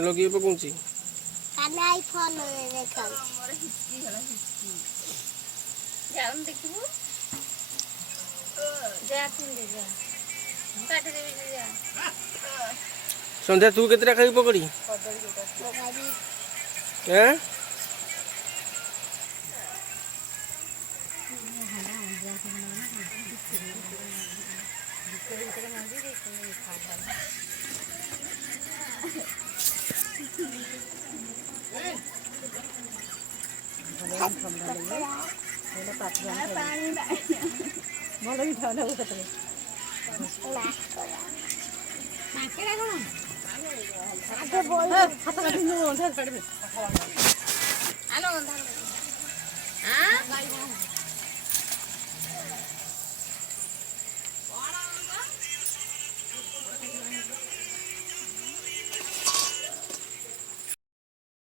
ଲଗେଇ ପକଉଛି ଆଇଫୋନ ଦେଖ ମୋର ହିଚକି ହେଲା ହିଚକି ଯାଉନ ଦେଖିବୁ ଯା ପିନ୍ଧେ ଯା ମୁଁ କାଟିଦେବି ଯା ସନ୍ଧ୍ୟା ତୁ କେତେଟା ଖାଇବୁ ପକୋଡ଼ି? ଆଁ ଭଲ ବି ଥଣ୍ଡା କେତେବେଳେ ହାତ କାଟି ହ୍ୟାଲୋ